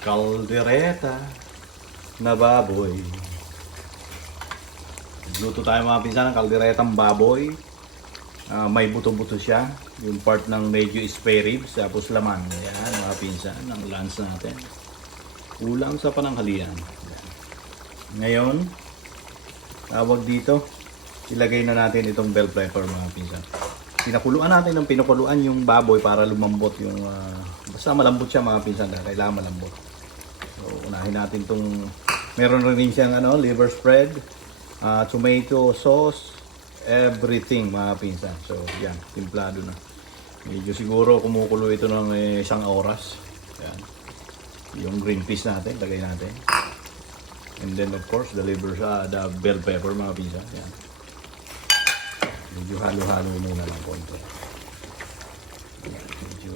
Kaldereta na baboy. Luto tayo mga pinsan ng kalderetang baboy. May buto-buto siya. Yung part ng medyo spare ribs, tapos laman. Ayan mga pinsan, ang lunch natin. Ulam sa pananghalian. Ayan. Ngayon, tawag dito, ilagay na natin itong bell pepper mga pinsan. Pinakuluan natin ng pinakuluan yung baboy para lumambot yung basta malambot siya mga pinsan, kailangan malambot. So unahin natin tong meron rin siyang liver spread, tomato sauce, everything mga pinsan. So yan, timplado na. Medyo siguro kumukulo ito ng isang oras. Yan. Yung green peas natin, lagay natin. And then of course the bell pepper mga pinsan. Yan. Medyo halo-halo muna lang konti. Medyo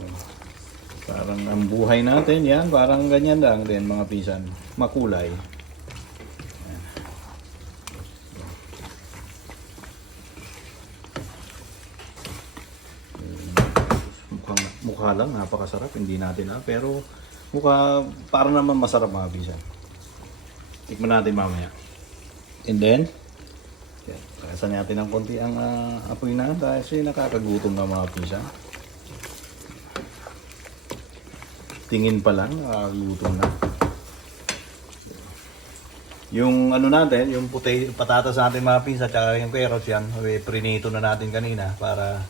parang ang buhay natin yan, parang ganyan lang din mga pinsan, makulay. Yan. Mukha lang, napakasarap, hindi natin pero mukha para naman masarap mga pinsan. Tikman natin mamaya. And then pakasan natin ng konti ang apoy na kasi nakakagutom na mga pinsan. Tingin pa lang, nakakagutom na. Yung natin, yung patatas natin mga pinsan, tsaka yung carrots yan, prinito na natin kanina para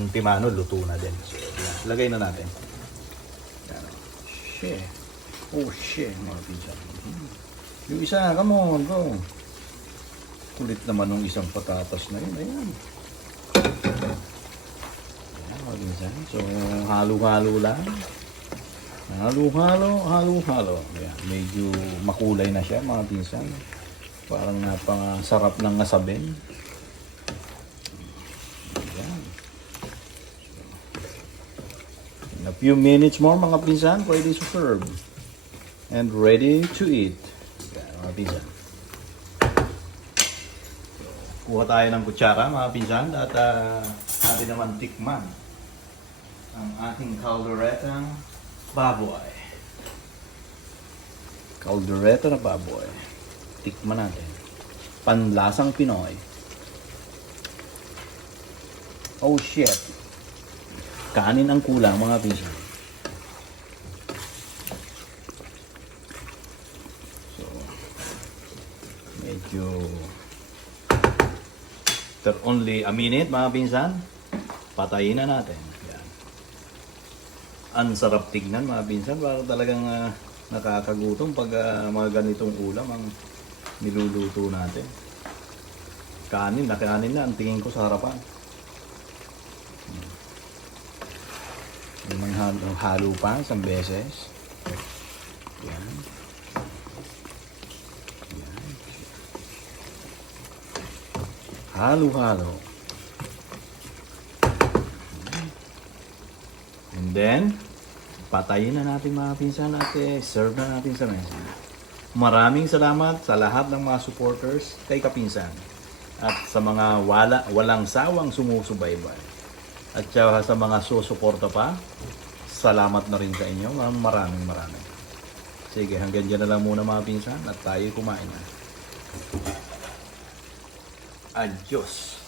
ang timano luto na din. So, yan, lagay na natin. Yan. Shit. Oh shit mga pinsan. Yung isa, come on, go. Kulit naman ng isang patatas na yun. Ayan. Ayan, so, halo-halo lang. Halo-halo. Ayan, medyo makulay na siya mga pinsan. Parang napakasarap ng ngasabin. Ayan. In a few minutes more mga pinsan, pwede to serve. And ready to eat. Ayan, mga pinsan. Kuha tayo ng kutsara mga pinsan at atin naman tikman ang ating kalderetang baboy. Kaldereta na baboy. Tikman natin. Panlasang Pinoy. Oh shit. Kanin ang kulang mga pinsan. So, medyo after only a minute mga pinsan, patayin na natin. Yan. Ang sarap tignan mga pinsan, para talagang nakakagutom pag mga ganitong ulam ang niluluto natin. Kanin na ang tingin ko sa harapan. Yung halo pa isang beses. Yan. Halo-halo. And then, patayin na natin mga pinsan at serve na natin sa mesa. Maraming salamat sa lahat ng mga supporters kay Kapinsan. At sa mga walang sawang sumusubaybay. At sa mga susuporta pa, salamat na rin sa inyo. Maraming. Sige, hanggang dyan na lang muna mga pinsan at tayo kumain na. Adios.